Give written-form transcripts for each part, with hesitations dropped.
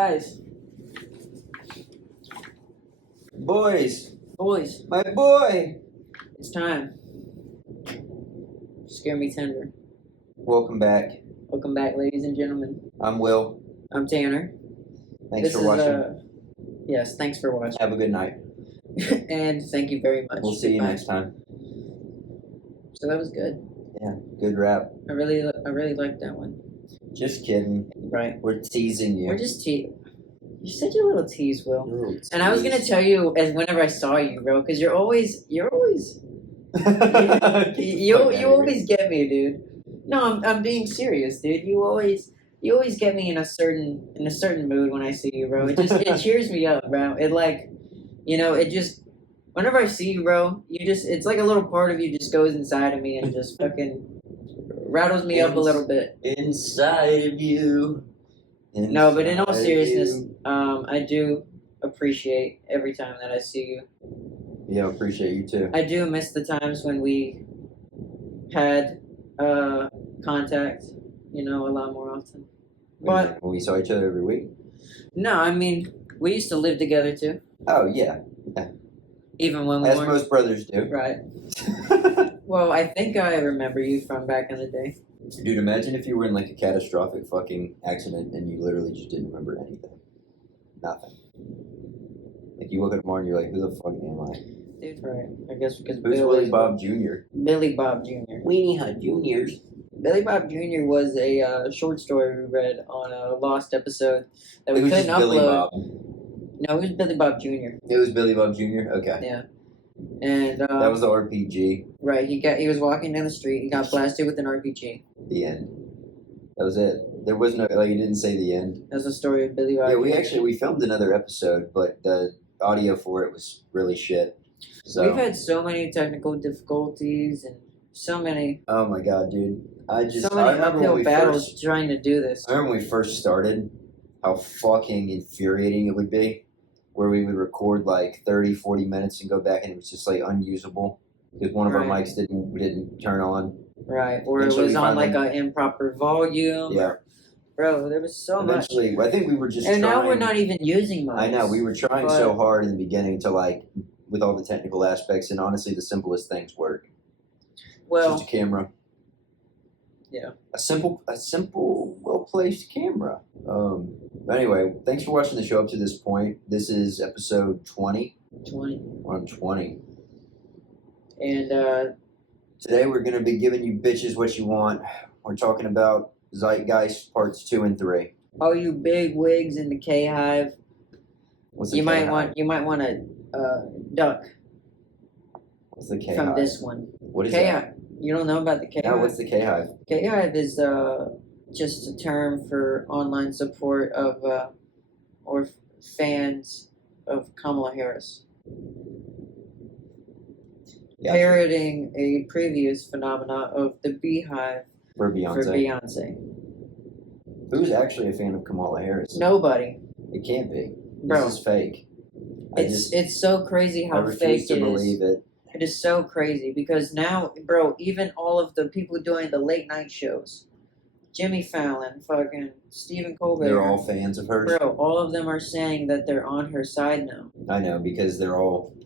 guys. Boys. Boys. My boy. It's time. ScareMeTender. Welcome back. Welcome back, ladies and gentlemen. I'm Will. I'm Tanner. Thanks for watching. Yes, thanks for watching. Have a good night. And thank you very much. We'll see you next time. So that was good. Yeah, good rap. I really liked that one. Just kidding. Right. We're teasing you. We're just You said your little tease, Will. Little and I was gonna tell you as whenever I saw you, bro, because you're always you always get me, dude. No, I'm being serious, dude. You always get me in a certain mood when I see you, bro. It cheers me up, bro. It just whenever I see you, bro, it's like a little part of you just goes inside of me and just fucking rattles me up a little bit. Inside of you. No, but in all seriousness, I do appreciate every time that I see you. Yeah, I appreciate you too. I do miss the times when we had contact, a lot more often. But when we saw each other every week? No, I mean, we used to live together too. Oh, yeah. Even when we As weren't. most brothers do. Right. Well, I think I remember you from back in the day. Dude, imagine if you were in like a catastrophic fucking accident and you literally just didn't remember anything. Nothing. Like you woke up tomorrow and you're like, who the fuck am I? Dude, right. I guess because Who's Willie Bob Jr.? Billy Bob Jr. Weenie Hut Juniors. Billy Bob Jr. was a short story we read on a lost episode that we couldn't upload. Billy Bob. No, it was Billy Bob Jr. It was Billy Bob Jr.? Okay. Yeah. And that was the RPG. Right, he was walking down the street, he got blasted with an RPG. The end. That was it. There was no, you didn't say the end. That's the story of Billy Bob. Yeah, we filmed another episode, but the audio for it was really shit. So we've had so many technical difficulties and so many. Oh my god, dude! So many uphill battles trying to do this. I remember when we first started, how fucking infuriating it would be, where we would record like 30, 40 minutes and go back and it was just like unusable because one of our mics didn't turn on. Right, or it was on like an improper volume. Yeah. Bro, there was so much. Eventually, I think we were just and now we're not even using mics. I know, we were trying so hard in the beginning to like, with all the technical aspects, and honestly, the simplest things work. Well, just a camera. Yeah. A simple, well-placed camera. Anyway, thanks for watching the show up to this point. This is episode 20. 20. We're on 20. And today we're going to be giving you bitches what you want. We're talking about Zeitgeist parts 2 and 3. All you big wigs in the K-Hive. What's the K-Hive? You might want to duck. What's the K-Hive? From this one. What is K-Hive. that? You don't know about the K-Hive? No, what's the K-Hive? K-Hive is just a term for online support of or fans of Kamala Harris. Gotcha. Parroting a previous phenomena of the Beehive for Beyonce. Who's actually a fan of Kamala Harris? Nobody. It can't be. Bro. This is fake. It's so crazy how fake it is. I refuse to believe it. It is so crazy because now, bro, even all of the people doing the late night shows, Jimmy Fallon, fucking Stephen Colbert, they're all fans of hers. Bro, all of them are saying that they're on her side now. I know, because they're all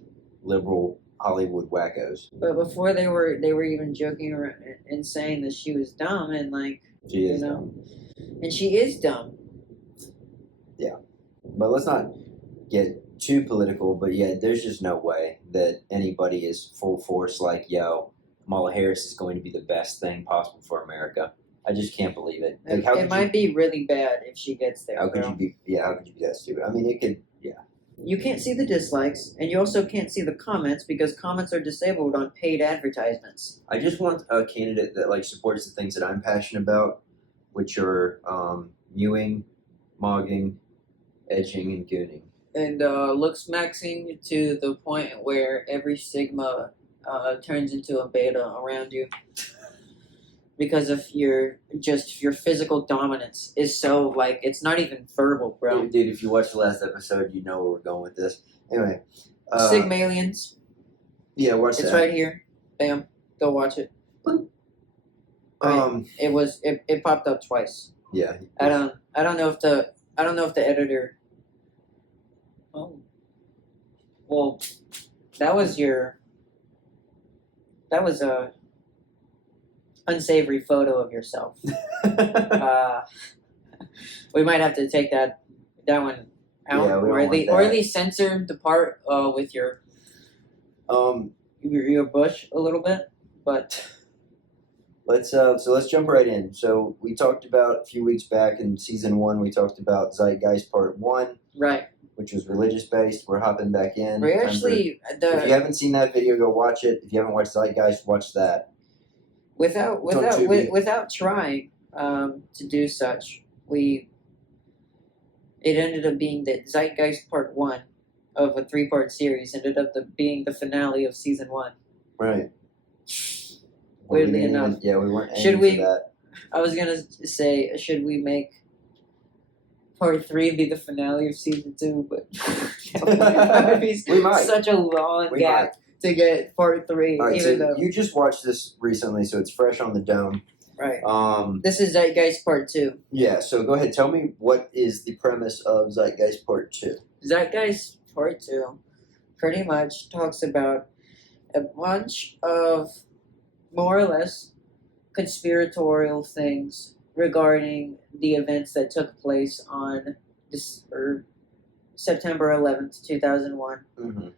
liberal Hollywood wackos. But before they were even joking around and saying that she was dumb and like she is dumb. And she is dumb. Yeah. But let's not get too political, but yeah, there's just no way that anybody is full force like, yo, Kamala Harris is going to be the best thing possible for America. I just can't believe it. Like, it might be really bad if she gets there. How could you be that stupid? I mean, it could, yeah. You can't see the dislikes, and you also can't see the comments because comments are disabled on paid advertisements. I just want a candidate that like supports the things that I'm passionate about, which are mewing, mogging, edging, and gooning. And looks maxing to the point where every sigma turns into a beta around you. Because of your physical dominance is so, like, it's not even verbal, bro. Dude, if you watched the last episode, you know where we're going with this. Anyway. Sigmalians. Yeah, watch that. It's right here. Bam. Go watch it. Right. It popped up twice. Yeah. I don't know if the I don't know if the editor. Oh, well, that was a unsavory photo of yourself. We might have to take that one out, Yeah, we or don't want or at that. least censor the part with your bush a little bit. But let's jump right in. So we talked about a few weeks back in season 1. We talked about Zeitgeist Part 1, right, which was religious based. We're hopping back in. we actually If you haven't seen that video, go watch it. If you haven't watched Zeitgeist, watch that. without trying to do such, it ended up being that Zeitgeist Part 1 of a 3-part series ended up being the finale of season 1. Right. Weirdly enough. We weren't aiming Should we? for that. I was gonna say, should we make Part 3 be the finale of season 2? But that would be We might. such a long gap to get Part 3. All right, even so though you just watched this recently, so it's fresh on the dome. right, this is Zeitgeist Part 2. Yeah. So go ahead. Tell me what is the premise of Zeitgeist Part 2. Zeitgeist Part 2 pretty much talks about a bunch of more or less conspiratorial things regarding the events that took place on September 11th, 2001, Mm-hmm.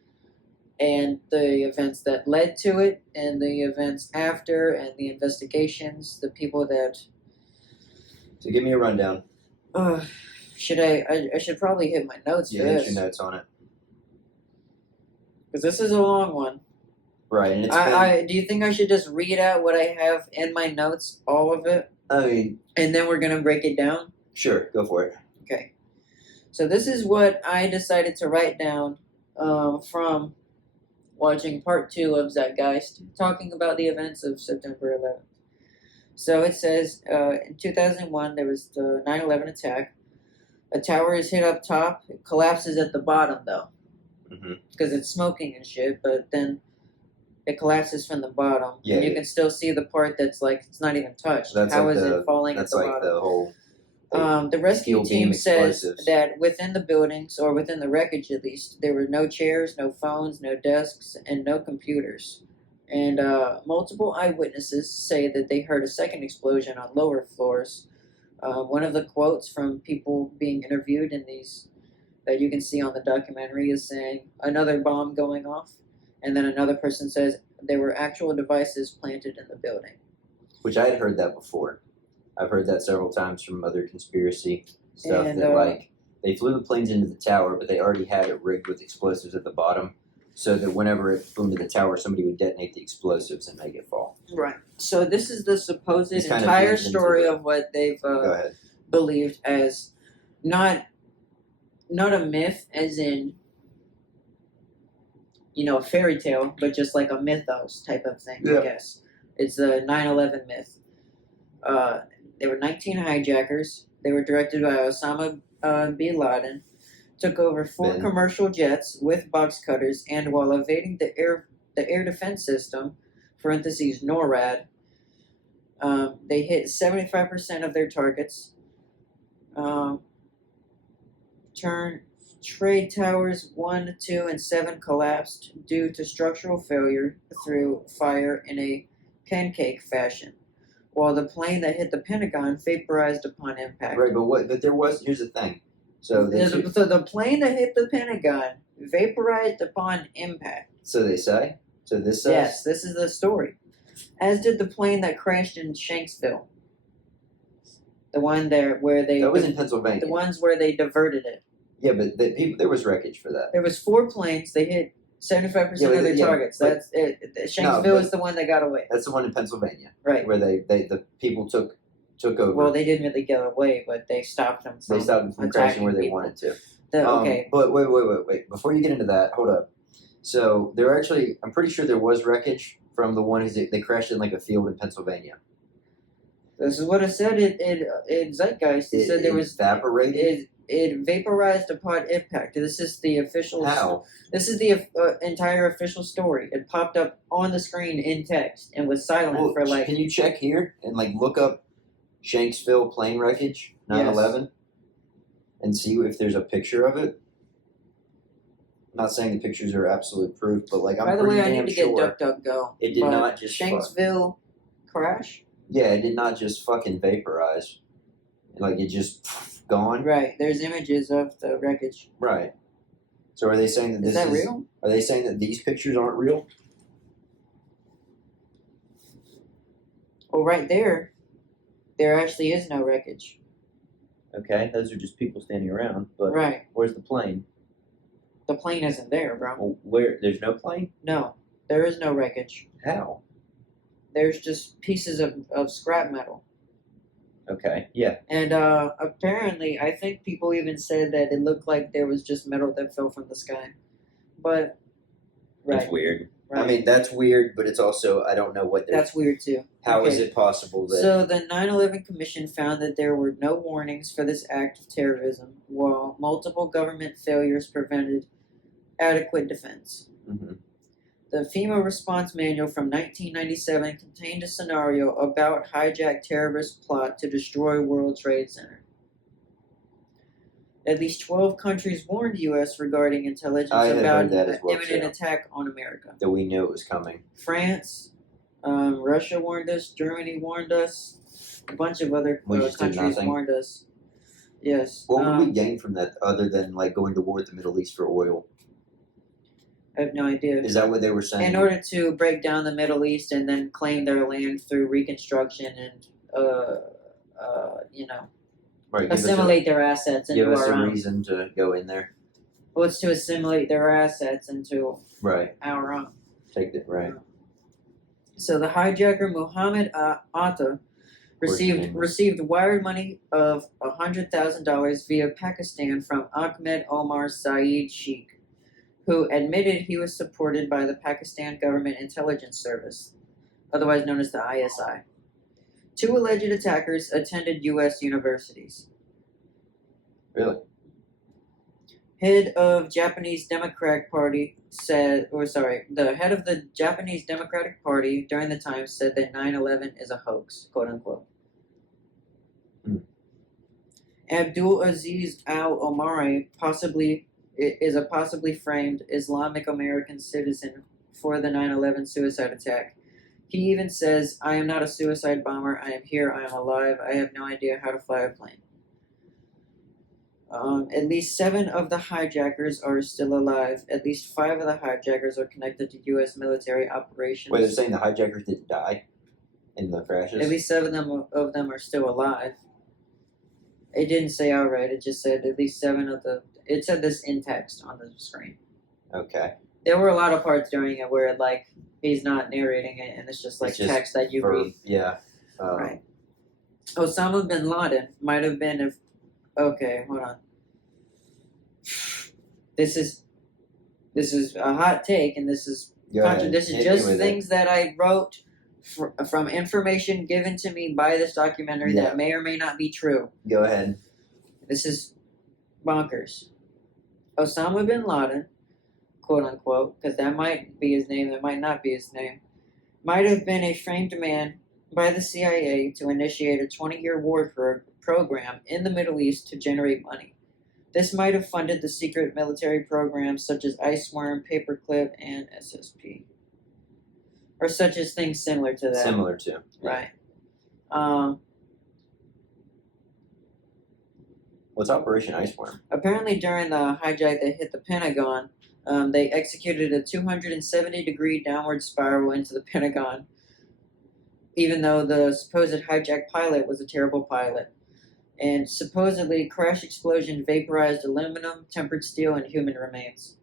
and the events that led to it, and the events after, and the investigations, the people that. So give me a rundown. Should I should probably hit my notes for Hit this, your notes on it. because this is a long one. Right, and it's Do you think I should just read out what I have in my notes, all of it, I mean, and then we're gonna break it down? sure, go for it. Okay. So this is what I decided to write down from watching Part 2 of Zeitgeist, talking about the events of September 11th. So it says, in 2001, there was the 9/11 attack. A tower is hit up top. It collapses at the bottom, though, because it's smoking and shit, but then it collapses from the bottom. Yeah, and you can still see the part that's like, it's not even touched. That's How like is the- it falling That's at the like bottom? the whole. The rescue steel beam team says explosives. that within the buildings, or within the wreckage at least, there were no chairs, no phones, no desks, and no computers. And multiple eyewitnesses say that they heard a second explosion on lower floors. One of the quotes from people being interviewed in these that you can see on the documentary is saying, "Another bomb going off," and then another person says there were actual devices planted in the building. Which I had heard that before. I've heard that several times from other conspiracy stuff And, that like they flew the planes into the tower, but they already had it rigged with explosives at the bottom, so that whenever it flew into the tower, somebody would detonate the explosives and make it fall. Right. So this is the supposed This kind of entire leads into story it. of what they've Go ahead. believed as not a myth, as in a fairy tale, but just like a mythos type of thing. Yeah. I guess it's a 9/11 myth. There were 19 hijackers. They were directed by Osama bin Laden. Took over 4 Bin. commercial jets with box cutters, and while evading the air defense system (parentheses NORAD), they hit 75% of their targets. Trade towers 1, 2, and 7 collapsed due to structural failure through fire in a pancake fashion, while the plane that hit the Pentagon vaporized upon impact. Right, but there was. Here's the thing. So the plane that hit the Pentagon vaporized upon impact. So they say. So this says. Yes, this is the story. As did the plane that crashed in Shanksville. The one there where they. That was in Pennsylvania. The ones where they diverted it. Yeah, but there was wreckage for that. There was 4 planes. They hit 75% of their targets. That's it. Shanksville is the one that got away. That's the one in Pennsylvania, right? Where the people took over. Well, they didn't really get away, but they stopped them. They stopped them from crashing where they wanted to. Okay. But wait. Before you get into that, hold up. So there actually, I'm pretty sure there was wreckage from the one they crashed in like a field in Pennsylvania. This is what it said in Zeitgeist. It said there was evaporated. It vaporized upon impact. This is the official. How? This is the entire official story. It popped up on the screen in text and was silent for like. Can you check here and like look up Shanksville plane wreckage 9/11? and see if there's a picture of it. I'm not saying the pictures are absolute proof, but like I'm By the pretty way, I damn need to sure get DuckDuckGo. it did not just Shanksville crash. Yeah, it did not just fucking vaporize. Like it just gone. Right. There's images of the wreckage. Right. So are they saying that this is that real? Are they saying that these pictures aren't real? Well, right there actually is no wreckage. Okay, those are just people standing around. But right. Where's the plane? The plane isn't there, bro. Well, where? There's no plane? No, there is no wreckage. How? There's just pieces of scrap metal. Okay, yeah. And apparently, I think people even said that it looked like there was just metal that fell from the sky. But, right. That's weird. Right. I mean, that's weird, but it's also, I don't know what they're... That's weird, too. How is it possible that... So, the 9/11 Commission found that there were no warnings for this act of terrorism, while multiple government failures prevented adequate defense. Mm-hmm. The FEMA response manual from 1997 contained a scenario about hijacked terrorist plot to destroy World Trade Center. At least 12 countries warned U.S. regarding intelligence about an imminent attack on America. That we knew it was coming. France, Russia warned us, Germany warned us, a bunch of other countries warned us. Yes. What would we gain from that other than like going to war with the Middle East for oil? I have no idea. Is that what they were saying? In order to break down the Middle East and then claim their land through reconstruction and, right, assimilate their assets into our own. Give us a reason to go in there. Well, it's to assimilate their assets into our own. Take it, right. So the hijacker Mohammed Atta received wired money of $100,000 via Pakistan from Ahmed Omar Saeed Sheikh, who admitted he was supported by the Pakistan Government Intelligence Service, otherwise known as the ISI. 2 alleged attackers attended U.S. universities. Really? The head of the Japanese Democratic Party during the time said that 9/11 is a hoax, quote unquote. Abdul Aziz Al Omari is a possibly framed Islamic American citizen for the 9/11 suicide attack. He even says, "I am not a suicide bomber. I am here. I am alive. I have no idea how to fly a plane." At least 7 of the hijackers are still alive. At least 5 of the hijackers are connected to U.S. military operations. Wait, they're saying the hijackers didn't die in the crashes? At least 7 of them are still alive. It didn't say outright. It just said at least 7 of the... It said this in text on the screen. Okay. There were a lot of parts during it where, like, he's not narrating it, and it's just, like, text that you read. Yeah. Right. Osama bin Laden might have been if... Okay, hold on. This is a hot take, and this is just things that I wrote from information given to me by this documentary that may or may not be true. Go ahead. This is bonkers. Osama bin Laden, quote unquote, because that might be his name, that might not be his name, might have been a framed man by the CIA to initiate a 20-year war program in the Middle East to generate money. This might have funded the secret military programs such as Iceworm, Paperclip, and SSP. Or such as things similar to that. Similar to. Right. What's Operation Iceworm? Apparently during the hijack that hit the Pentagon, they executed a 270-degree downward spiral into the Pentagon, even though the supposed hijack pilot was a terrible pilot. And supposedly, crash explosion vaporized aluminum, tempered steel, and human remains.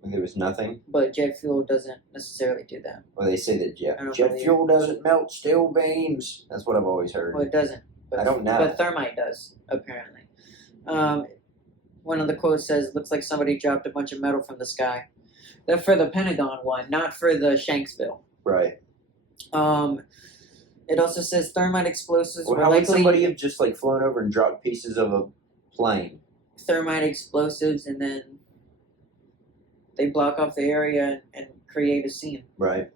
And there was nothing? But jet fuel doesn't necessarily do that. Well, they say that jet fuel doesn't melt steel beams. That's what I've always heard. Well, it doesn't. But, I don't know. But thermite does, apparently. One of the quotes says, "Looks like somebody dropped a bunch of metal from the sky." That's for the Pentagon one, not for the Shanksville. Right. It also says thermite explosives were how likely... would somebody have just like flown over and dropped pieces of a plane? Thermite explosives, and then they block off the area and create a scene. Right.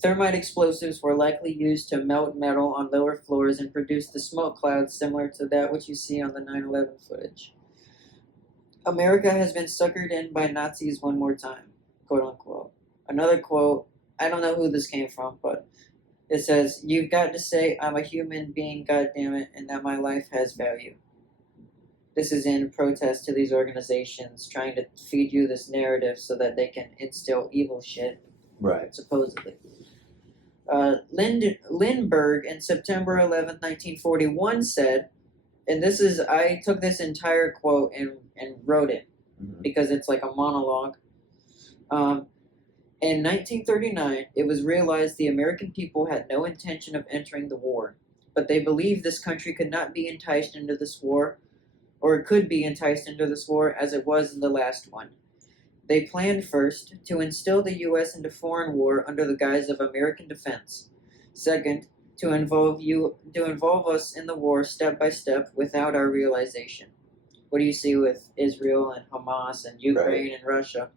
Thermite explosives were likely used to melt metal on lower floors and produce the smoke clouds similar to that which you see on the 9/11 footage. America has been suckered in by Nazis one more time, quote unquote. Another quote, I don't know who this came from, but it says, "You've got to say I'm a human being, goddammit, and that my life has value." This is in protest to these organizations trying to feed you this narrative so that they can instill evil shit, Right. supposedly. Lindbergh in September 11th, 1941 said, and this is, I took this entire quote and wrote it because it's like a monologue. In 1939, it was realized the American people had no intention of entering the war, but they believed this country could not be enticed into this war, or it could be enticed into this war as it was in the last one. They planned first to instill the U.S. into foreign war under the guise of American defense. Second, to involve us in the war step by step without our realization. What do you see with Israel and Hamas and Ukraine and Russia?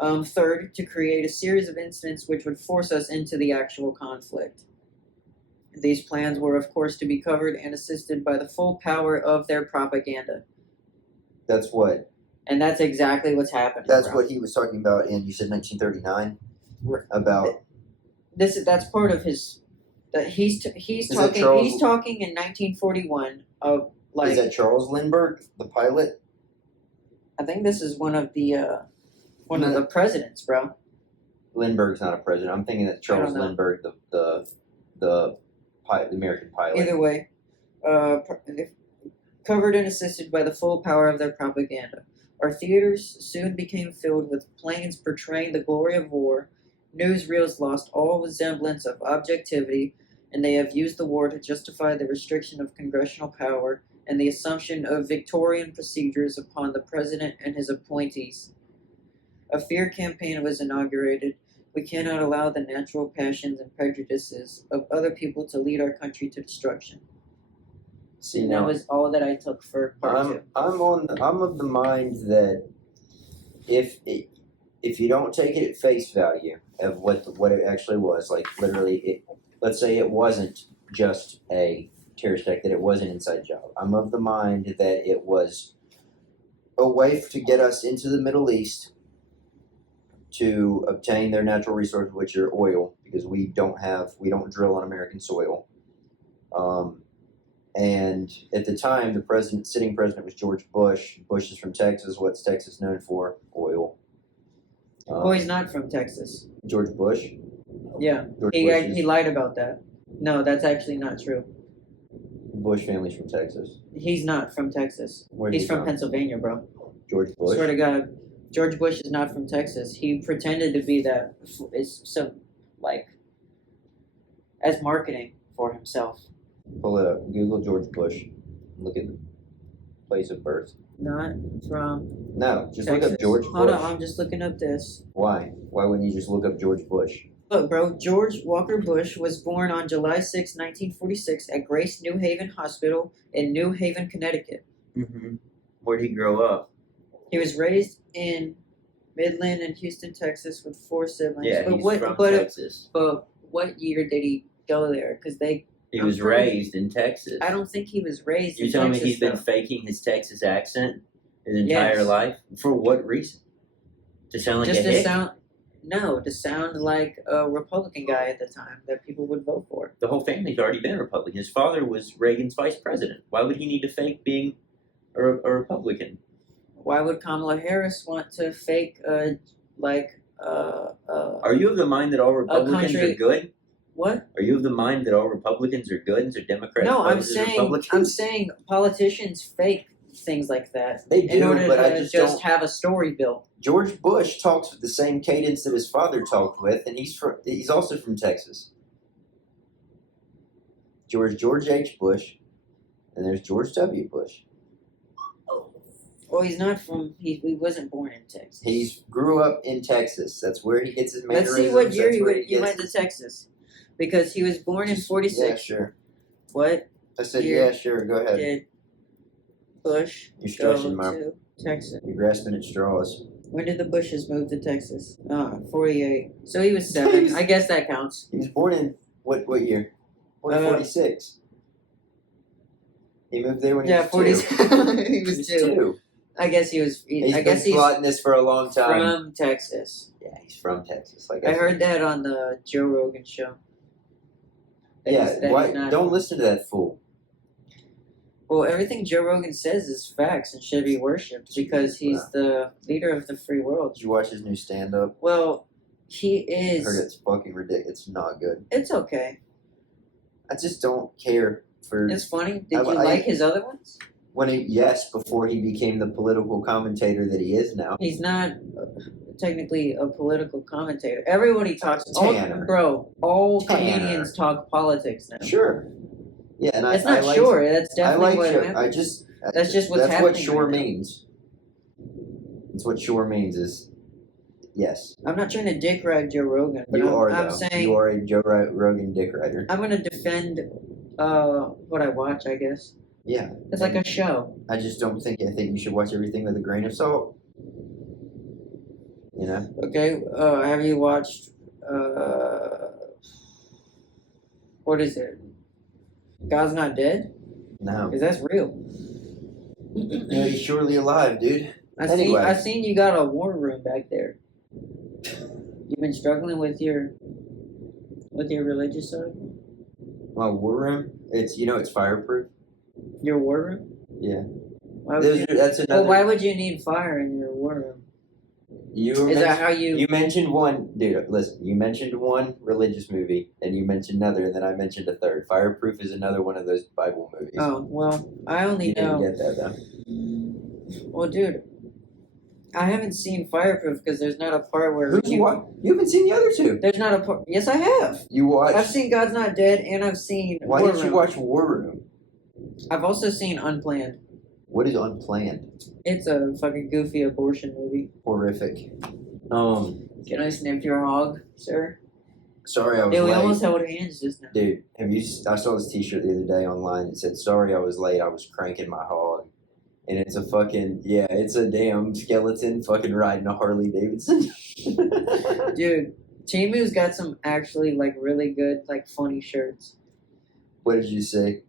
Third, to create a series of incidents which would force us into the actual conflict. These plans were, of course, to be covered and assisted by the full power of their propaganda. That's what. And that's exactly what's happening. That's what he was talking about in, you said 1939? About. That's part of his. He's talking in 1941 of like. Is that Charles Lindbergh, the pilot? I think this is one of the presidents, bro. Lindbergh's not a president. I'm thinking that Charles Lindbergh, the American pilot. Either way, covered and assisted by the full power of their propaganda. Our theaters soon became filled with planes portraying the glory of war. Newsreels lost all resemblance of objectivity, and they have used the war to justify the restriction of congressional power and the assumption of Victorian procedures upon the president and his appointees. A fear campaign was inaugurated. We cannot allow the natural passions and prejudices of other people to lead our country to destruction. See, and now, that was all that I took for part two. I'm of the mind that if you don't take it at face value of what it actually was, like literally, let's say it wasn't just a terrorist attack, that it was an inside job. I'm of the mind that it was a way to get us into the Middle East to obtain their natural resources, which are oil, because we don't drill on American soil. And at the time, the sitting president was George Bush. Bush is from Texas. What's Texas known for? Oil. He's not from Texas. George Bush? Yeah, he lied about that. No, that's actually not true. Bush family's from Texas. He's not from Texas. He's from Pennsylvania, bro. George Bush? Swear to God. George Bush is not from Texas. He pretended to be that. It's so, like, as marketing for himself. Pull it up. Google George Bush. Look at the place of birth. Not from No, just Texas. Look up George Bush. Hold on, I'm just looking up this. Why? Why wouldn't you just look up George Bush? Look, bro, George Walker Bush was born on July 6, 1946 at Grace New Haven Hospital in New Haven, Connecticut. Mm-hmm. Where did he grow up? He was raised in Midland and Houston, Texas with 4 siblings. Yeah, he's from Texas. But what year did he go there? Because He was raised in Texas. I don't think he was raised in Texas. You're telling me he's been faking his Texas accent his entire life? For what reason? To sound like to sound like a Republican guy at the time that people would vote for. The whole family's already been a Republican. His father was Reagan's vice president. Why would he need to fake being a Republican? Why would Kamala Harris want to fake, Are you of the mind that all Republicans are good? What? Are you of the mind that all Republicans are good and so Democrats No, I'm saying politicians fake things like that. They do, in order but to I just have a story built. George Bush talks with the same cadence that his father talked with, and he's also from Texas. George H. Bush, and there's George W. Bush. Well, he's not from. He wasn't born in Texas. He grew up in Texas. That's where he gets his mannerisms. Let's see what year he went to Texas, because he was born in 46. Yeah, sure. What? I said, yeah, sure. Go ahead. Did Bush You're stretching, go to Texas? You're grasping at straws. When did the Bushes move to Texas? 48. So he was 7. I guess that counts. He was born in what year? 46. He moved there when he was 40. 2. He was 2. I guess he was. I guess been plotting this for a long time. From Texas. Yeah, he's from Texas. I heard that on the Joe Rogan show. Why don't listen to that fool? Well, everything Joe Rogan says is facts and should be worshipped because he's the leader of the free world. Did you watch his new stand-up? Well, he is. I heard it's fucking ridiculous. It's not good. It's okay. I just don't care for. It's funny. Did you like his other ones? Before he became the political commentator that he is now. He's not technically a political commentator. Everybody talks. Tanner. All comedians talk politics now. Sure. Yeah, and it's not sure. That's definitely what sure. happens. That's just what's happening. That's what sure means. That's what sure means is yes. I'm not trying to dick ride Joe Rogan. But I'm saying you are a Joe Rogan dick rider. I'm going to defend what I watch, I guess. Yeah. It's like a show. I just don't think. I think you should watch everything with a grain of salt. You know? Okay. Have you watched, what is it? God's Not Dead? No. Because that's real. No, he's surely alive, dude. I seen you got a war room back there. You've been struggling with your religious side? My war room? It's fireproof. Your war room? Yeah. That's another. Well, why would you need fire in your war room? That how you? You mentioned one, dude. Listen, you mentioned one religious movie, and you mentioned another, and then I mentioned a third. Fireproof is another one of those Bible movies. Oh well, I only know. You didn't get that though. Well, dude, I haven't seen Fireproof because there's not a part where you haven't seen the other two. There's not a part. Yes, I have. You watched. I've seen God's Not Dead, and I've seen. Why did you watch War Room? I've also seen Unplanned. What is Unplanned? It's a fucking goofy abortion movie. Horrific. Can I sniff your hog, sir? Sorry, I was late. We almost held hands just now. Dude, I saw this T-shirt the other day online that said, "Sorry, I was late. I was cranking my hog," and it's it's a damn skeleton fucking riding a Harley Davidson. Dude, Timu's got some actually really good funny shirts. What did you say?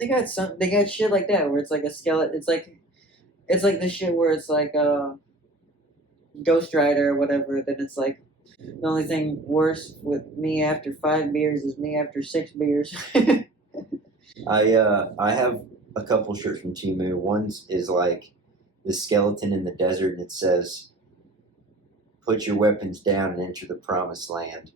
They got shit like that where it's like a skeleton. It's like the shit where it's like Ghost Rider or whatever. Then it's like the only thing worse with me after 5 beers is me after 6 beers. I have a couple shirts from Timu. One's is like the skeleton in the desert, and it says, "Put your weapons down and enter the promised land."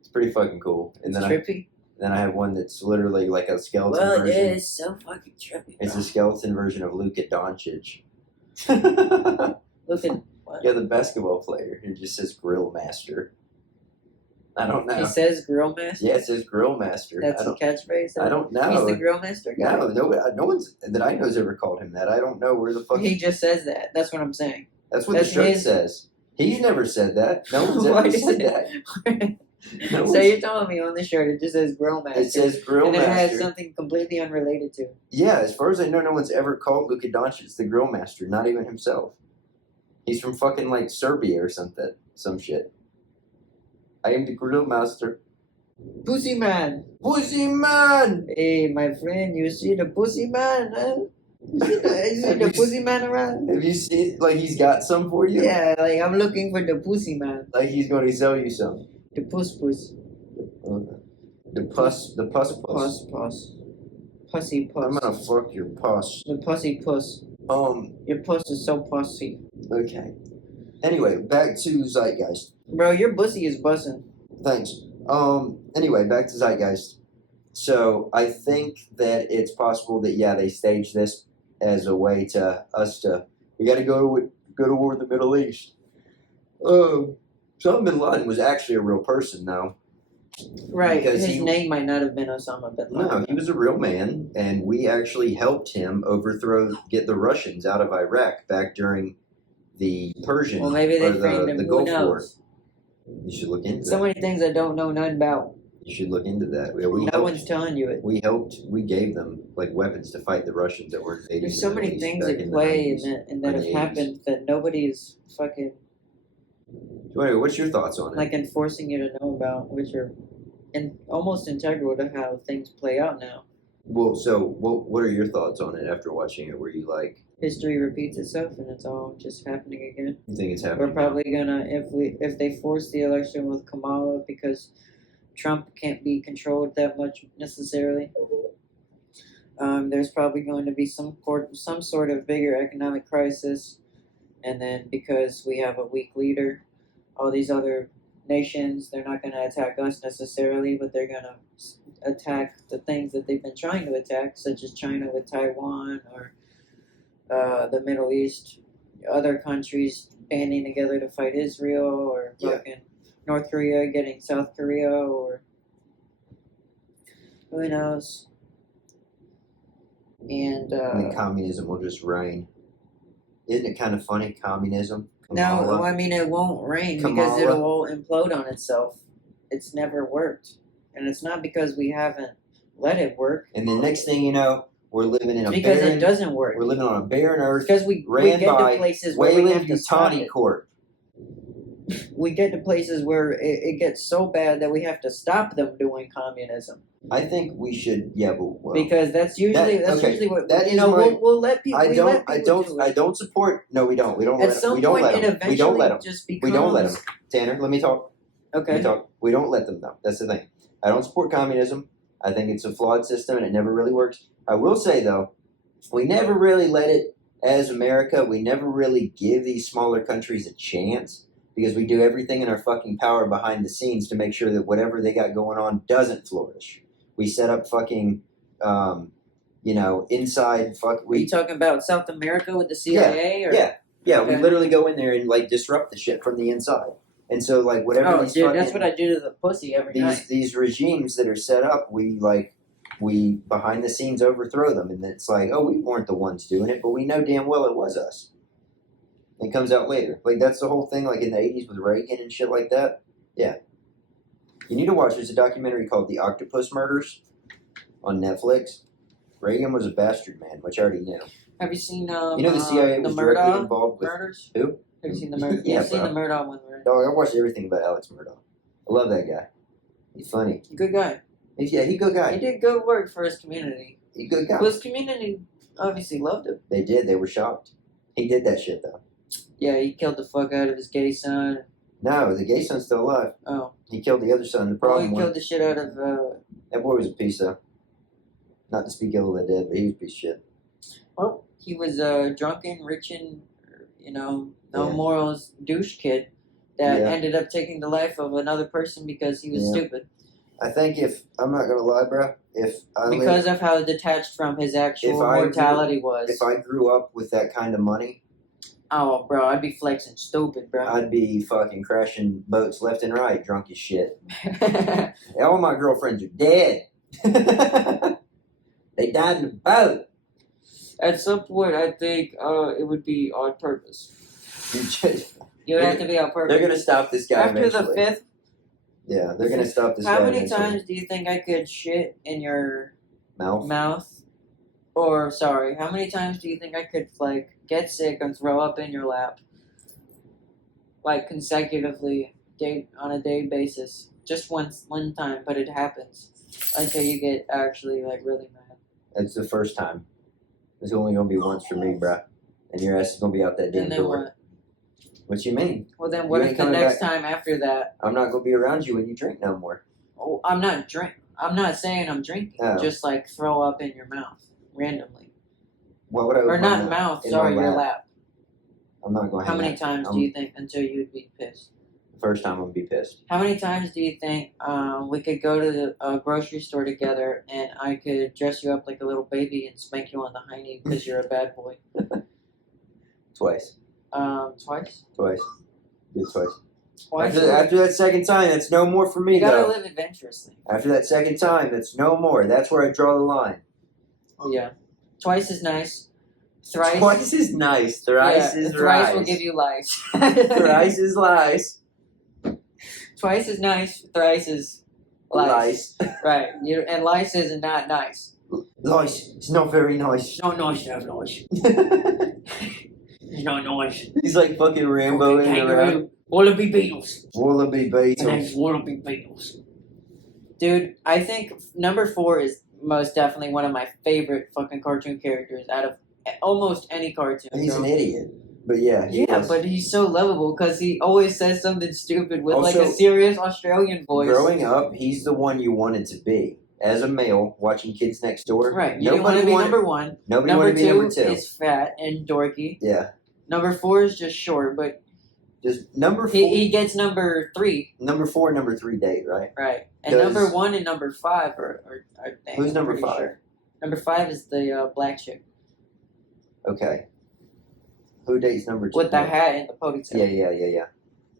It's pretty fucking cool. And it's trippy. Then I have one that's literally like a skeleton version. Well, it is so fucking trippy. It's a skeleton version of Luka Doncic. Luka, what? Yeah, the basketball player. It just says Grill Master. I don't know. He says Grill Master? Yeah, it says Grill Master. That's a catchphrase? I don't know. He's the Grill Master guy? No one's that I know's ever called him that. I don't know where the fuck... He just says that. That's what I'm saying. That's what the shirt says. He's never said that. No one's ever said that. So you're telling me on the shirt it just says Grill Master. It says Grill Master. And it has something completely unrelated to it. Yeah, as far as I know, no one's ever called Luka Doncic the Grill Master, not even himself. He's from fucking Serbia or something. Some shit. I am the Grill Master. Pussy Man. Pussy Man! Hey, my friend, you see the Pussy Man, huh? You see the Pussy Man around? Have you seen, he's got some for you? Yeah, I'm looking for the Pussy Man. He's going to sell you some. The puss. The puss. Puss. Pussy puss. I'm gonna fuck your puss. The pussy puss. Your puss is so pussy. Okay. Anyway, back to Zeitgeist. Bro, your pussy is bussin'. Thanks. Anyway, back to Zeitgeist. So, I think that it's possible that, they staged this as a way to us to... We gotta go to war in the Middle East. Osama bin Laden was actually a real person, though. Right, because his name might not have been Osama bin Laden. No, he was a real man, and we actually helped him get the Russians out of Iraq back during the Persian maybe they framed him. the Gulf War. You should look into so many things I don't know nothing about. You should look into that. We No one's telling you it. We gave them like weapons to fight the Russians that were invading. There's so many things at play and that have happened that nobody's fucking What's your thoughts on it? like enforcing you to know about, which are almost integral to how things play out now. Well, so what are your thoughts on it after watching it? Were you like, history repeats itself and it's all just happening again? you think it's happening? We're probably gonna if they force the election with Kamala because Trump can't be controlled that much necessarily. There's probably going to be some sort of bigger economic crisis, and then because we have a weak leader, all these other nations, they're not going to attack us necessarily, but they're going to attack the things that they've been trying to attack, such as China with Taiwan or the Middle East, other countries banding together to fight Israel, or fucking North Korea getting South Korea, or who knows. And communism will just reign. Isn't it kind of funny, communism? No, I mean, it won't rain because it'll all implode on itself. It's never worked. And it's not because we haven't let it work. And the next thing you know, we're living in a because barren, it doesn't work. We're living on a barren earth. Because we get to places where we have to stop it. Court. We get to places where it gets so bad that we have to stop them doing communism. I think we should, because that's usually what we'll let people. I don't support. No, we don't. We don't. At some point, it eventually we don't let them. Just becomes. We don't let them. Tanner, let me talk. Okay. We don't let them though. That's the thing. I don't support communism. I think it's a flawed system and it never really works. I will say though, we never really let it as America. We never really give these smaller countries a chance. Because we do everything in our fucking power behind the scenes to make sure that whatever they got going on doesn't flourish. We set up fucking, inside fuck. Are you talking about South America with the CIA? Yeah. Okay. We literally go in there and like disrupt the shit from the inside. And so like whatever. Oh, dude, that's what I do to the pussy every night. These regimes that are set up, we behind the scenes overthrow them, and it's like, oh, we weren't the ones doing it, but we know damn well it was us. It comes out later. Like, that's the whole thing, like, in the 80s with Reagan and shit like that. Yeah. You need to watch. There's a documentary called The Octopus Murders on Netflix. Reagan was a bastard, man, which I already knew. Have you seen, the CIA was directly involved with... Murders? Who? Have you seen the Murdoch? Yeah, I've seen the Murdoch one, right? Dog, I watched everything about Alex Murdoch. I love that guy. He's funny. Good guy. He's a good guy. He did good work for his community. He's a good guy. Well, his community obviously loved him. They did. They were shocked. He did that shit, though. Yeah, he killed the fuck out of his gay son. No, the gay son's still alive. Oh. He killed the other son. The problem he killed the shit out of... That boy was a piece, though. Not to speak ill of the dead, but he was a piece of shit. Well, he was a drunken, rich, and, no morals douche kid that ended up taking the life of another person because he was stupid. I think I'm not going to lie, bro, because of how detached from his actual mortality was. If I grew up with that kind of money... Oh, bro, I'd be flexing stupid, bro. I'd be fucking crashing boats left and right, drunk as shit. All my girlfriends are dead. They died in a boat. At some point, I think it would be on purpose. You would have to be on purpose. They're going to stop this guy After eventually. the fifth? Yeah, they're going to stop this guy eventually. How many times do you think I could shit in your mouth? Or, sorry, how many times do you think I could, get sick and throw up in your lap? Consecutively, on a day basis. Just one time, but it happens. Until you get actually, really mad. That's the first time. It's only going to be once for me, bruh. And your ass is going to be out that damn door. What? What you mean? Well, then what if the next time after that... I'm not going to be around you when you drink no more. Oh, I'm not saying I'm drinking. Oh. Just, throw up in your mouth. Randomly. What would I... Or not mouth, sorry, your lap. I'm not going to... How many times do you think until you'd be pissed? First time I'm going to be pissed. How many times do you think we could go to the grocery store together and I could dress you up like a little baby and spank you on the hiney because you're a bad boy? Twice. Twice? Twice. Do it twice. After that second time, that's no more for me, you gotta live adventurously. After that second time, that's no more. That's where I draw the line. Oh, yeah. Twice is nice. Thrice. Twice is nice. Thrice is thrice rice. Will give you lice. Thrice is lice. Twice is nice. Thrice is Lice. Right. And lice is not nice. Lice. It's not very nice. It's not nice to have lice. It's not nice. He's like fucking Rambo in the round. Wallaby beetles. Wallaby My beetles. name's Wallaby beetles. Dude, I think number 4 is most definitely one of my favorite fucking cartoon characters out of almost any cartoon. He's an idiot. But yeah. But he's so lovable because he always says something stupid with like Also, a serious Australian voice. Growing up, he's the one you wanted to be. As a male, watching Kids Next Door. Right. You didn't want to be number 1. Nobody wanted to be number 2. Is fat and dorky. Yeah. Number 4 is just short, but just number 4. He gets number 3. Number 4 and number 3 date, right? Right. And number 1 and number 5 are I think. Who's number 5? Sure. Number 5 is the black chick. Okay. Who dates number 2? With the hat and the ponytail. Yeah.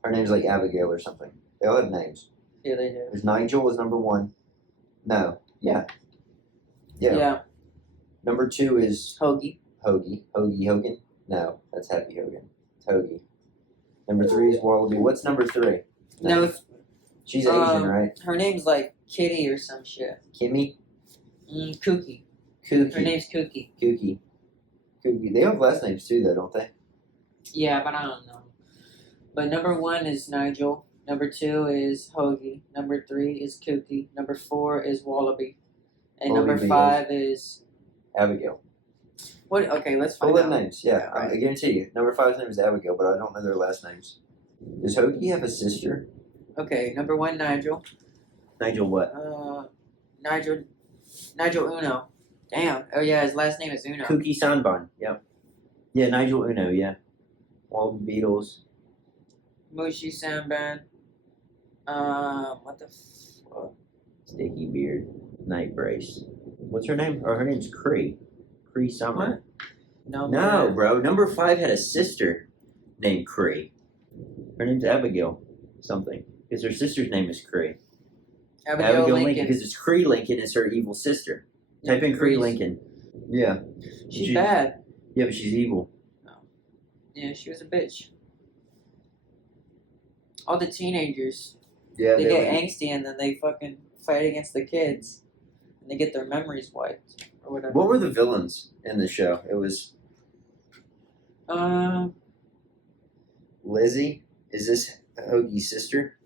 Her name's like Abigail or something. They all have names. Yeah, they do. There's Nigel is number 1. No. Yeah. Number 2 is Hoagie. Hogan? No, that's Happy Hogan. It's Hoagie. Number 3 is Wallaby. What's number 3? No. She's Asian, right? Her name's like Kitty or some shit. Kimmy? Kookie. Kookie. Her name's Kookie. Kookie. They have last names too, though, don't they? Yeah, but I don't know. But number 1 is Nigel. Number 2 is Hoagie. Number 3 is Kookie. Number 4 is Wallaby. And Wallaby number 5 is Abigail. what? Okay, let's find All out. their names, yeah. Right. I guarantee you. Number 5's name is Abigail, but I don't know their last names. Does Hoagie have a sister? Okay, number 1, Nigel. Nigel what? Nigel Uno. Damn. Oh yeah, his last name is Uno. Kookie Sanban. Yep. Yeah, Nigel Uno. Yeah. All the Beatles. Mushi Samban. What the fuck? Sticky beard. Night brace. What's her name? Or her name's Cree. Cree Summer. No, No, bro. Number 5 had a sister named Cree. Her name's Abigail something. Because her sister's name is Cree. Abigail Lincoln. Because it's Cree Lincoln is her evil sister. Type in Cree Lincoln. Yeah. She's bad. Yeah, but she's evil. Yeah, she was a bitch. All the teenagers. Yeah, They get angsty and then they fucking fight against the kids. And they get their memories wiped. Or whatever. What were the villains in the show? It was Lizzie. Is this Hoagie's sister?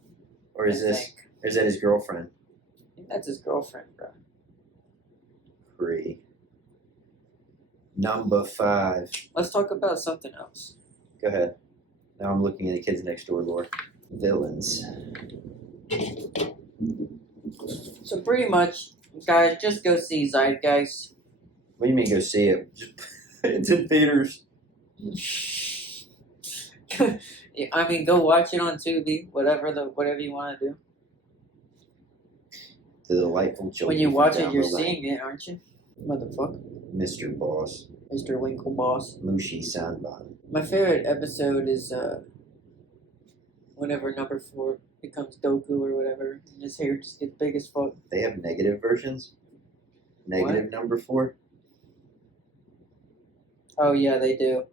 Or is that his girlfriend? I think that's his girlfriend, bro. Cree. Number 5. Let's talk about something else. Go ahead. Now I'm looking at the Kids Next Door lore. Villains. So pretty much, guys, just go see Zeitgeist. What do you mean go see it? It's in theaters. I mean, go watch it on Tubi, whatever you want to do. The delightful children. When you watch it, down you're the lane. seeing it, aren't you? Motherfucker. Mr. Boss. Mr. Winklevoss. Mushi Sanban. My favorite episode is whenever number 4 becomes Goku or whatever, and his hair just gets big as fuck. They have negative versions? Negative number 4? Oh yeah, they do.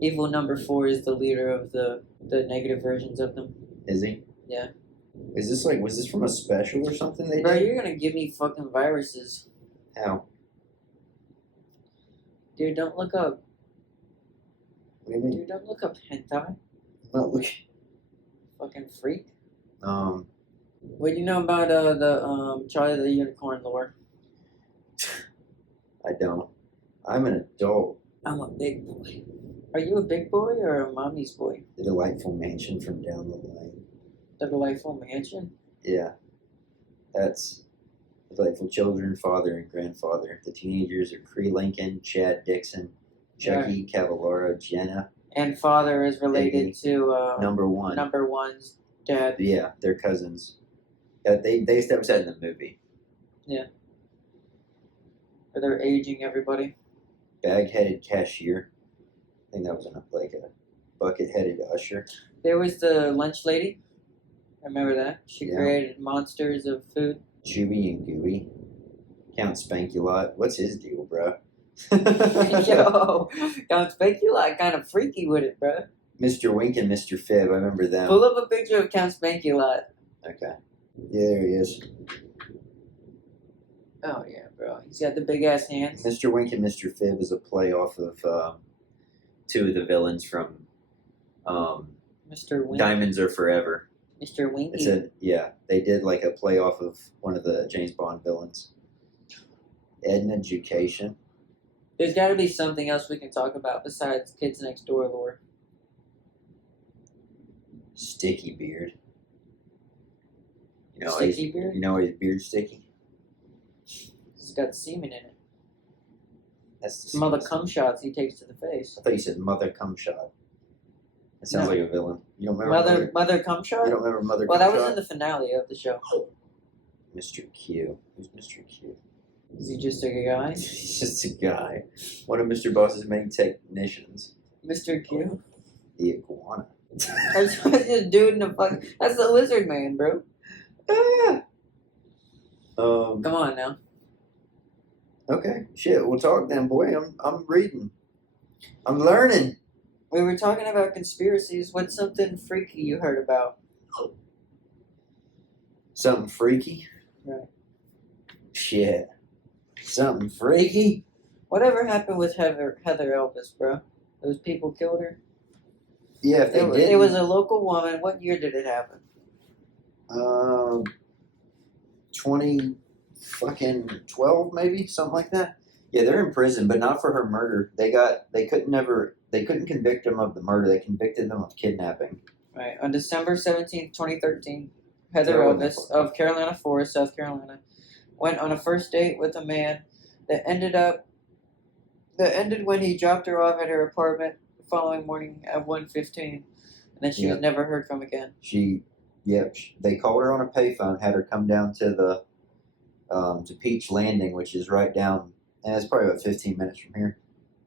Evil number 4 is the leader of the negative versions of them. Is he? Yeah. Was this from a special or something they Bro, did? you're gonna give me fucking viruses. How? Dude, don't look up. What do you mean? Dude, don't look up hentai. I'm not looking. Fucking freak. What do you know about the Charlie the Unicorn lore? I don't. I'm an adult. I'm a big boy. Are you a big boy or a mommy's boy? The delightful mansion from down the lane. The delightful mansion? Yeah. That's the delightful children, father and grandfather. The teenagers are Cree Lincoln, Chad Dixon, Chucky, Cavallaro, Jenna. And father is related to number 1. Number 1's dad. Yeah, they're cousins. They established that in the movie. Yeah. Or they're aging everybody. Bag-headed cashier. I think that was like a bucket-headed usher. There was the lunch lady. I remember that. She Yeah. created monsters of food. Chewy and Gooey. Count Spankulot. What's his deal, bro? Yo, Count Spankulot kind of freaky with it, bro. Mr. Wink and Mr. Fib. I remember them. Pull up a picture of Count Spankulot. Okay. Yeah, there he is. Oh yeah, bro. He's got the big ass hands. Mr. Wink and Mr. Fib is a play off of two of the villains from Mr. Wink. Diamonds Are Forever. Mr. Winky. They did like a play off of one of the James Bond villains. Ed and Education. There's got to be something else we can talk about besides Kids Next Door lore. Sticky Beard. You know, Sticky beard? You know his beard's sticky? It's got semen in it. That's the Some other cum shots he takes to the face. I thought you said Mother Cum Shot. That sounds like a villain. You don't remember Mother cum shot? You don't remember Mother Well, Cum that was Shot? in the finale of the show. Mr. Q. Who's Mr. Q? Is he just a guy? He's just a guy. One of Mr. Boss's main technicians. Mr. Q? The iguana. That's just a dude in the fuck. That's the lizard man, bro. Ah. Come on now. Okay. Shit. We'll talk then, boy. I'm reading. I'm learning. We were talking about conspiracies. What's something freaky you heard about? Something freaky? Right. Shit. Something freaky? Whatever happened with Heather Elvis, bro? Those people killed her? Yeah, if they did. It was a local woman. What year did it happen? 20 fucking 12 maybe, something like that. Yeah, they're in prison, but not for her murder. They couldn't convict them of the murder. They convicted them of kidnapping. Right. On December 17th, 2013, Heather Carolina Elvis of Carolina Forest, South Carolina, went on a first date with a man that ended when he dropped her off at her apartment the following morning at 1:15, and then she was never heard from again. They called her on a payphone, had her come down to the to Peach Landing, which is right down, and it's probably about 15 minutes from here.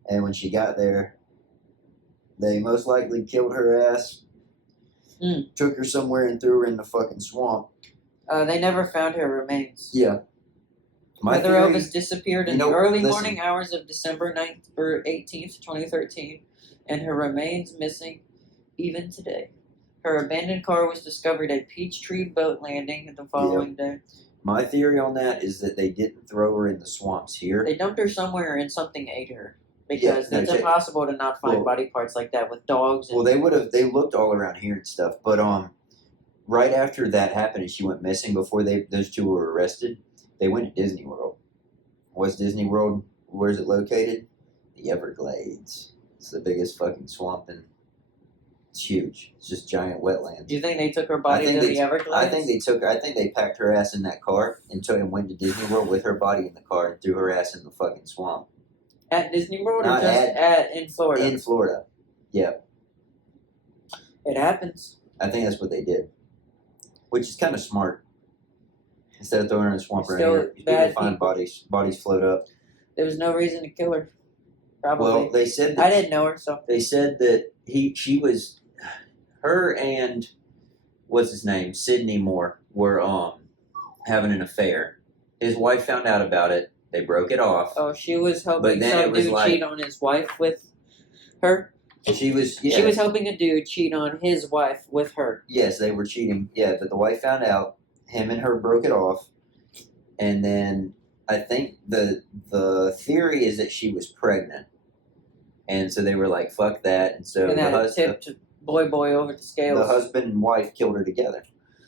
And when she got there, they most likely killed her ass, took her somewhere and threw her in the fucking swamp. They never found her remains. Yeah. Heather Elvis disappeared in the early morning hours of December 9th or 18th, 2013, and her remains missing even today. Her abandoned car was discovered at Peachtree Boat Landing the following day. My theory on that is that they didn't throw her in the swamps here. They dumped her somewhere and something ate her. Because it's impossible to not find body parts like that with dogs. And They looked all around here and stuff, but right after that happened and she went missing, before those two were arrested, they went to Disney World. What's Disney World? Where's it located? The Everglades. It's the biggest fucking swamp, and it's huge. It's just giant wetlands. Do you think they took her body to the Everglades? I think they packed her ass in that car and went to Disney World with her body in the car and threw her ass in the fucking swamp. At Disney World or just in Florida? In Florida. Yeah. It happens. I think that's what they did. Which is kind of smart. Instead of throwing her in the swamp right here, people find bodies float up. There was no reason to kill her. Probably. Well, they said that I didn't know her, so they said that her and what's his name, Sidney Moore, were having an affair. His wife found out about it. They broke it off. Oh, she was helping some dude cheat on his wife with her? She was helping a dude cheat on his wife with her. Yes, they were cheating. Yeah, but the wife found out. Him and her broke it off. And then I think the theory is that she was pregnant. And so they were like, fuck that. And so the husband tipped boy over the scales. The husband and wife killed her together.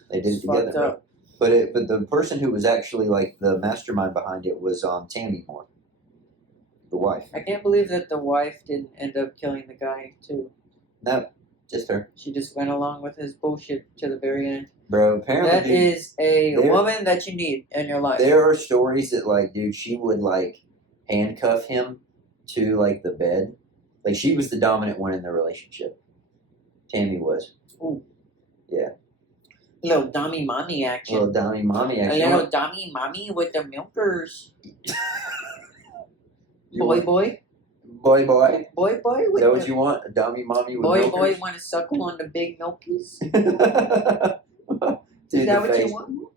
They did it together. Up. But the person who was actually like the mastermind behind it was Tammy Moore, the wife. I can't believe that the wife didn't end up killing the guy too. No, just her. She just went along with his bullshit to the very end. Bro, apparently that is a woman that you need in your life. There are stories that like, dude, she would like handcuff him to like the bed. Like she was the dominant one in the relationship. Tammy was. Ooh. Yeah. Little dummy mommy action. A little dummy mommy action. A little dummy mommy with the milkers. Boy. Boy. Is that what you want? A dummy mommy with milkers? Boy Want to suckle on the big milkies? Is that what you want?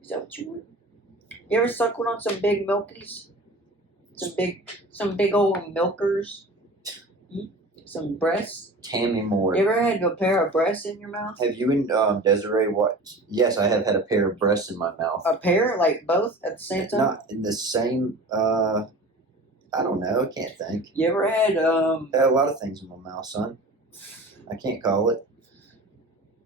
Is that what you want? You ever suckled on some big milkies? Some big old milkers? Some breasts. Tammy Moore. You ever had a pair of breasts in your mouth? Have you and Desiree watched? Yes, I have had a pair of breasts in my mouth. A pair, like both at the same time? Not in the same. I don't know. I can't think. You ever had I had a lot of things in my mouth, son. I can't call it.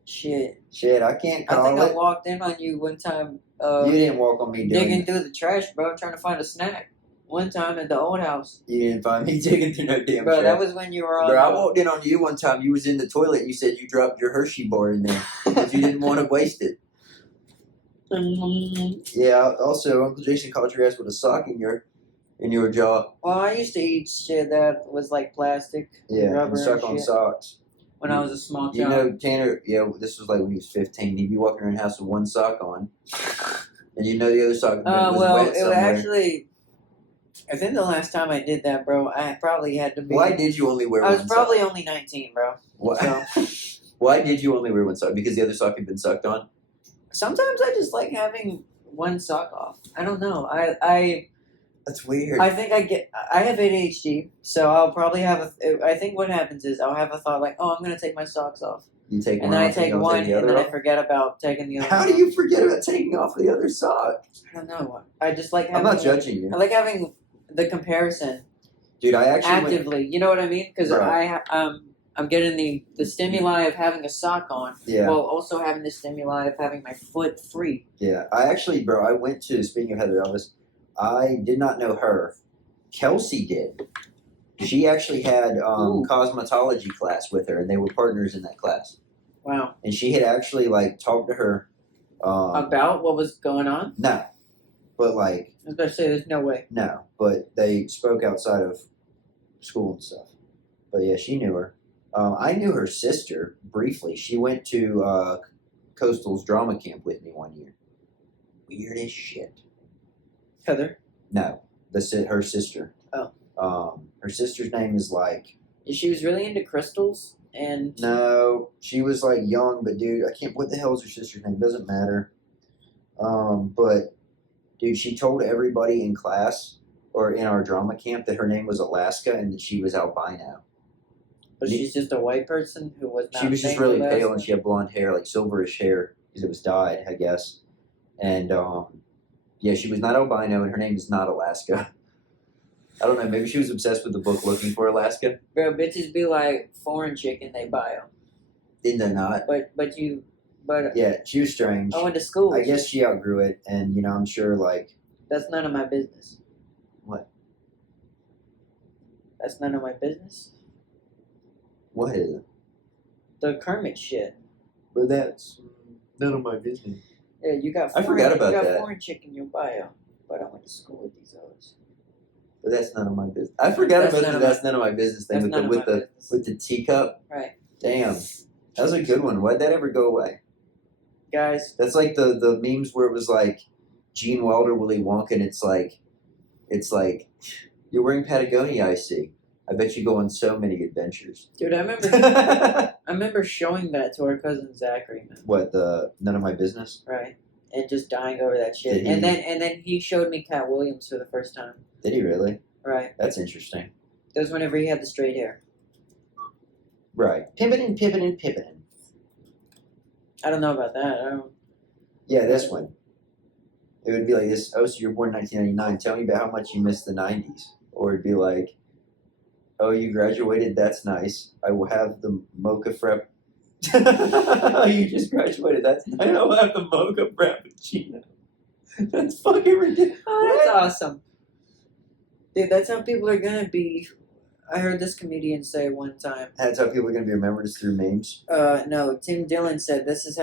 Shit. I can't call I think it. I walked in on you one time. You didn't walk on me digging through the trash, bro, trying to find a snack. One time at the old house. You didn't find me digging through no damn Bro, trash. that was when you were on. Bro, I walked in on you one time. You was in the toilet. And you said you dropped your Hershey bar in there because you didn't want to waste it. Yeah. Also, Uncle Jason caught your ass with a sock in your jaw. Well, I used to eat shit that was like plastic. Yeah, rubber and suck and on shit socks. when I was a small child. You know, Tanner. Yeah, this was like when he was 15. He'd be walking around the house with one sock on, and you know the other sock was well, wet it was somewhere. actually. I think the last time I did that, bro, I probably had to be. Why did you only wear I one was probably sock? only 19, bro. Why? So, Why did you only wear one sock? Because the other sock had been sucked on? sometimes I just like having one sock off. I don't know. I That's weird. I think I have ADHD, so I'll probably have I think what happens is I'll have a thought like, oh, I'm going to take my socks off. You take And one then I off take you don't one, take the and other then I off? forget about taking the other How one do off. you forget about taking off the other sock? I don't know. I just like I'm having. not judging you. I like having the comparison Dude, I actually went, actively. You know what I mean? Because Right. I'm getting the stimuli of having a sock on, yeah, while also having the stimuli of having my foot free. yeah. I actually, bro, I went to, speaking of Heather Elvis, I did not know her. Kelsey did. She actually had Ooh. cosmetology class with her, and they were partners in that class. Wow. And she had actually, like, talked to her. About what was going on? No. But, like, I was about to say, there's no way. no. But they spoke outside of school and stuff. But, yeah, she knew her. I knew her sister briefly. She went to Coastal's drama camp with me one year. Weird as shit. Heather? No, her sister. Oh. Her sister's name is like. She was really into crystals and. No, she was like young, but dude, I can't. What the hell is her sister's name? Doesn't matter. But dude, she told everybody in class or in our drama camp that her name was Alaska and that she was albino. But she's just a white person who was not. She was just named really Alaska? pale and she had blonde hair, like silverish hair, because it was dyed, I guess. And yeah, she was not albino, and her name is not Alaska. I don't know. Maybe she was obsessed with the book Looking for Alaska. Bro, bitches be like foreign chicken. They buy them. Did they not? But Yeah, she was strange. I went to school. I guess she outgrew it, and you know, I'm sure like. That's none of my business. What? That's none of my business. What is it? The Kermit shit. But that's none of my business. Yeah, you got. I forgot about you got that. foreign chick in your bio, but I went to school with these hoes. But that's none of my business. I forgot That's about none the of that's none of my business thing That's none of my business. with the teacup. Right, Damn, that was a good one. Why'd that ever go away? guys. That's like the memes where it was like Gene Wilder, Willy Wonka, and it's like you're wearing Patagonia. I see. I bet you go on so many adventures. Dude, I remember showing that to our cousin Zachary, man. What none of my business? Right, and just dying over that shit. Did he- And then he showed me Cat Williams for the first time. Did he really? Right, That's interesting. that was whenever he had the straight hair. Right. Pivoting. I don't know about that. I don't. Yeah, this one. It would be like this. Oh, so you're born in 1999. Tell me about how much you missed the 90s. Or it'd be like, oh, you graduated. That's nice. I will have the mocha frap. You just graduated. That's nice. I will have the mocha frappuccino. That's fucking ridiculous. Oh, that's awesome. Dude, that's how people are gonna be. I heard this comedian say one time. That's how people are going to be remembered is through memes. No, Tim Dillon said this is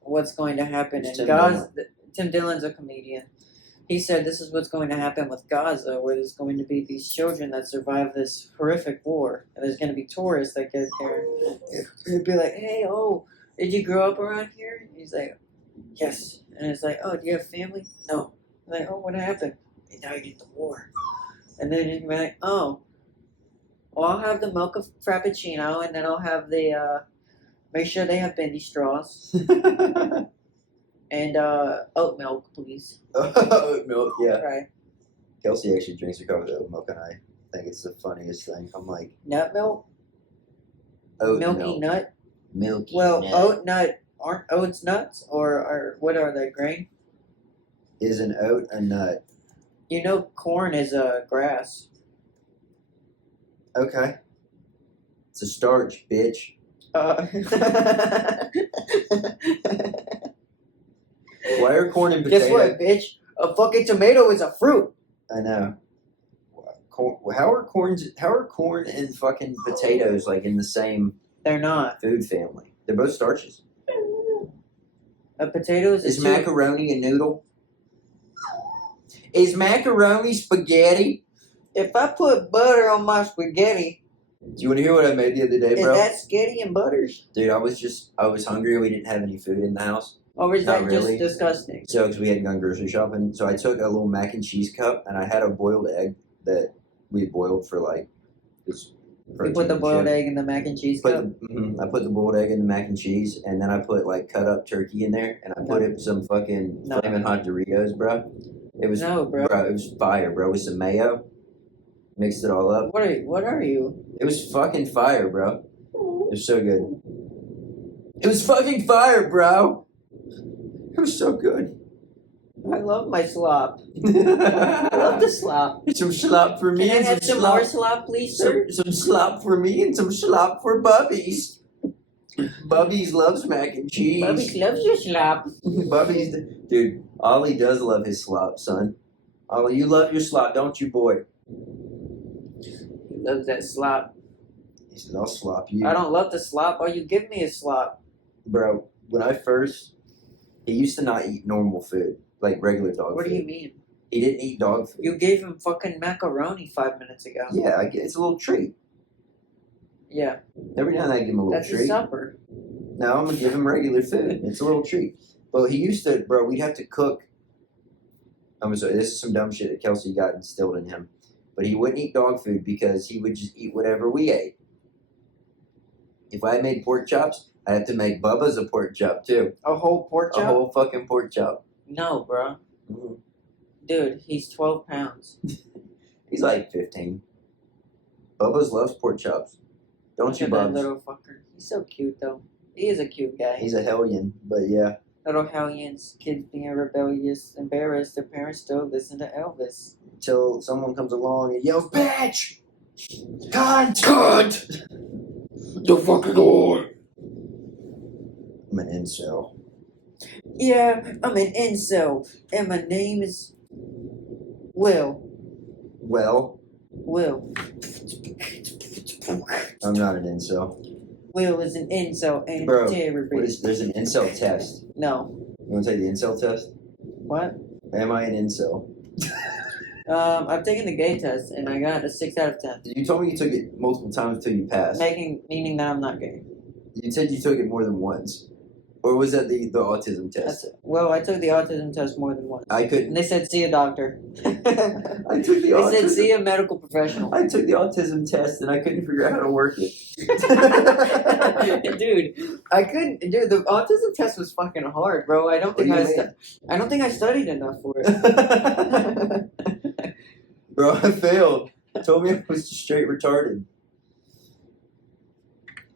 what's going to happen Who's in Tim Gaza. Tim Dillon's a comedian. He said this is what's going to happen with Gaza, where there's going to be these children that survive this horrific war, and there's going to be tourists that get there. It'd be like, hey, oh, did you grow up around here? And he's like, yes. And it's like, oh, do you have family? No. I'm like, oh, what happened? They died in the war. And then you'd be like, oh, well, I'll have the mocha frappuccino, and then I'll have the, make sure they have bendy straws. And oat milk, please. Oat milk, yeah. Right. Kelsey actually drinks her coffee with oat milk, and I think it's the funniest thing. I'm like, Nut milk? Oat milky milk. nut. Milky Well, nut. oat nut aren't oats nuts, or what are they? Grain? Is an oat a nut? You know, corn is a grass. Okay. It's a starch, bitch. Why are corn and potato? Guess what, bitch? A fucking tomato is a fruit. I know. How are corn and fucking potatoes like in the same They're not. food family? They're both starches. A potato is a Is soup. macaroni a noodle? Is macaroni spaghetti? If I put butter on my spaghetti, Do you want to hear what I made the other day, is bro? that sketty and butters? Dude, I was hungry. We didn't have any food in the house. Or is Not that really. just disgusting? So, because we hadn't gone grocery shopping, so I took a little mac and cheese cup and I had a boiled egg that we boiled for like this. You put the boiled egg in the mac and cheese cup? I put the boiled egg in the mac and cheese, and then I put like cut up turkey in there, and I put it with some fucking flaming hot Doritos, bro. It was bro. It was fire, bro. With some mayo, mixed it all up. What are you? It was fucking fire, bro. It was so good. It was fucking fire, bro. It was so good. I love my slop. I love the slop. Some slop for me. Can I and have some slop. more slop, please, sir? Some slop for me and some slop for Bubbies. Bubbies loves mac and cheese. Bubby loves your slop. Bubbies, dude, Ollie does love his slop, son. Ollie, you love your slop, don't you, boy? He loves that slop. He said, I'll slop you. I don't love the slop. All you give me is slop. Bro, he used to not eat normal food, like regular dog What food. do you mean? He didn't eat dog food. You gave him fucking macaroni 5 minutes ago. Yeah, it's a little treat. Yeah. Every now and then I give him a little That's treat. his supper. Now I'm gonna give him regular food. It's a little treat. But he used to, bro, we'd have to cook. I'm sorry, this is some dumb shit that Kelsey got instilled in him. But he wouldn't eat dog food because he would just eat whatever we ate. If I made pork chops, I have to make Bubba's a pork chop too. A whole pork chop? A whole fucking pork chop. No, bro. Mm-hmm. Dude, he's 12 pounds. He's like 15. Bubba's loves pork chops. Don't Look you, at that Bubs? little fucker. He's so cute, though. He is a cute guy. He's a hellion, but yeah. Little hellions, kids being rebellious, embarrassed, their parents still listen to Elvis. Until someone comes along and yells, "Bitch! Cunt! The fucking whore!" I'm an incel. Yeah, I'm an incel, and my name is Will. Well, Will. I'm not an incel. Will is an incel and Bro, a terrorist. there's an incel test. No. You want to take the incel test? What? Am I an incel? I've taken the gay test, and I got a 6 out of 10. You told me you took it multiple times until you passed. Meaning that I'm not gay. You said you took it more than once. Or was that the autism test? Well, I took the autism test more than once. I couldn't. And they said, see a doctor. I took the They said, see a medical professional. I took the autism test and I couldn't figure out how to work it. Dude, I couldn't. Dude, the autism test was fucking hard, bro. I don't think I studied enough for it. Bro, I failed. Told me I was straight retarded.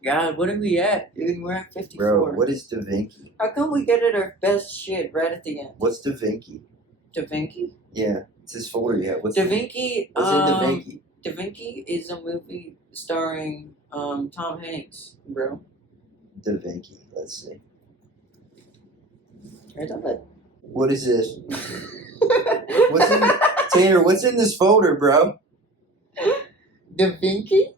God, what are we at? Dude, we're at 54. Bro, what is Da Vinci? How come we get at our best shit right at the end? What's Da Vinci? Da Vinci? Yeah, it's his folder you have. What's Da Vinci. in Da Vinci? Da Vinci is a movie starring Tom Hanks, bro. Da Vinci. Let's see. Right on that. What is this? Tanner, what's in this folder, bro? Da Vinci?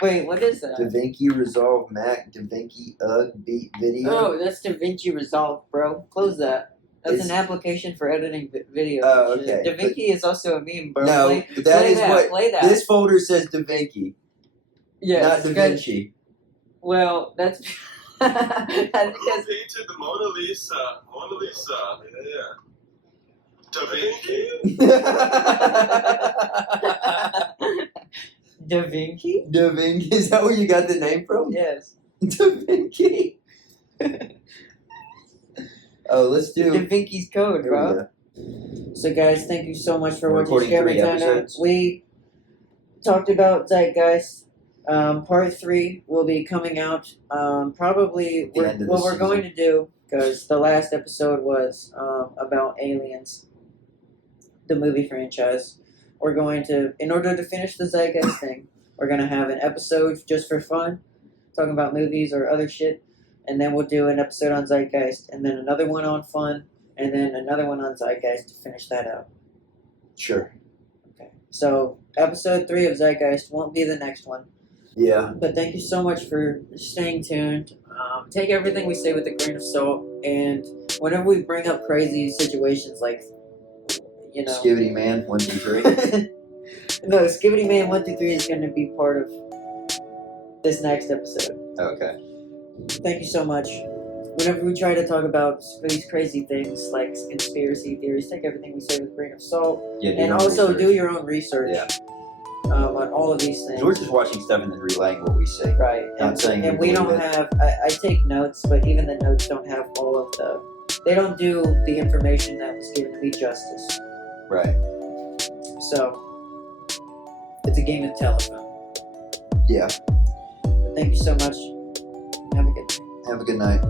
Wait, what is that? Da Vinci Resolve Mac, Da Vinci Beat Video. Oh, that's Da Vinci Resolve, bro. Close that. That's an application for editing video. Oh, okay. Da Vinci is also a meme, bro. No, Play that. This folder says Da Vinci, Yes, not Da Vinci. Well, that's that's because Painted the Mona Lisa. Mona Lisa. Yeah. Da Vinci. Da Vinci? Da Vinci, is that where you got the name from? Yes. Da Vinci. Oh, let's do Da Vinci's code, Here we bro. go. So, guys, thank you so much for We're watching recording 3 ScareMeTender. episodes. We talked about Zeitgeist. Part 3 will be coming out probably. The end of the What we're season. going to do, because the last episode was about aliens, the movie franchise. We're going to, in order to finish the Zeitgeist thing, we're going to have an episode just for fun, talking about movies or other shit, and then we'll do an episode on Zeitgeist, and then another one on fun, and then another one on Zeitgeist to finish that out. Sure. Okay. So episode 3 of Zeitgeist won't be the next one. Yeah. But thank you so much for staying tuned. Take everything we say with a grain of salt, and whenever we bring up crazy situations like, you know, Skivity Man 1, 2, 3. no, Skivity Man 1, 2, 3 is going to be part of this next episode. Okay. Thank you so much. Whenever we try to talk about these crazy things like conspiracy theories, take everything we say with a grain of salt, Yeah. and also do your own research. Yeah. On all of these things. We're just watching stuff and then relaying what we say. Right. Not saying and we we don't believe it. have, I take notes, but even the notes don't have all of they don't do the information that was given to me justice. Right. So, it's a game of telephone. Yeah. But thank you so much. Have a good day. Have a good night.